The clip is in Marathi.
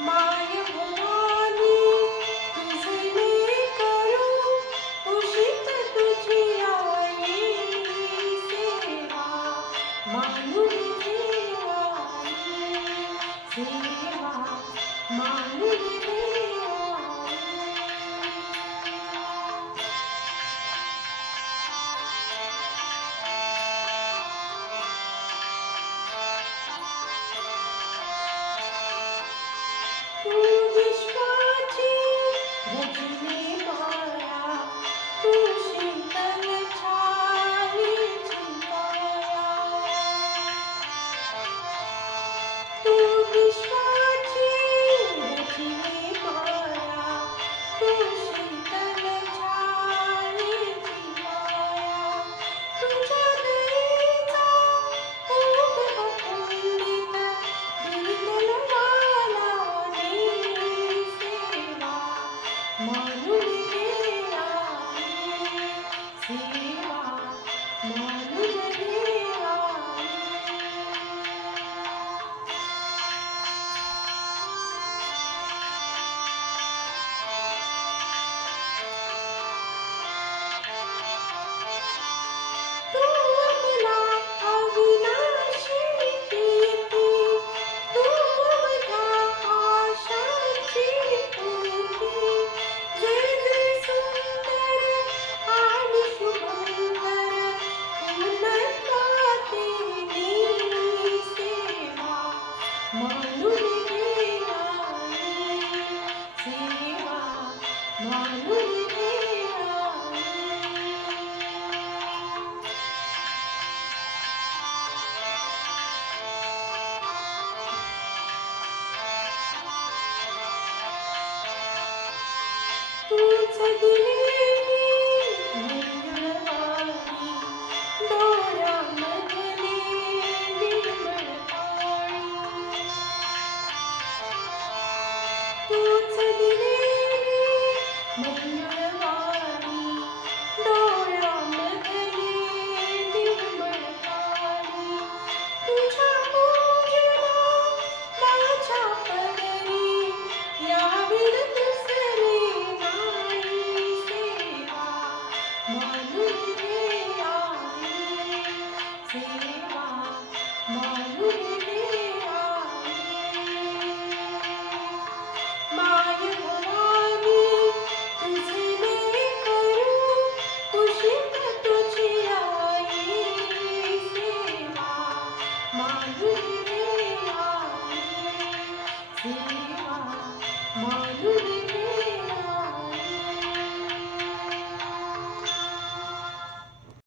माय भवानी तुझे लेकरू, उषित तुझी आई सेवा, मानून घे आई सेवा, मानून घे आई. तू विश्वाची रचली माया, तू शीतल छायेची काया. तू विश्वाची रचली माया, तू शीतल छायेची काया. तुझ्या दयेचा ओघ अखंडित, दुर्मिळ वाला नी सेवा, मानून घे आई सेवा, मानून घे आई. तू अमला अविनाशी कीर्ती, तू अवघ्या आशांची पूर्ती. जय जय सुंदर आणि शुभंकर, पूर्णत्वाची नी सेवा, मानून घे आई सेवा, मानून घे आई. तूच दिलेली मंगळवारी, डोळ्यामधले निर्मळ पाणी. तूच दिलेली मंगळवारी, डोळ्यामधले निर्मळ पाणी. तुझ्या पूजनात माझ्या पदरी, याविण दुसरे नाही सेवा, मानून घे आई सेवा,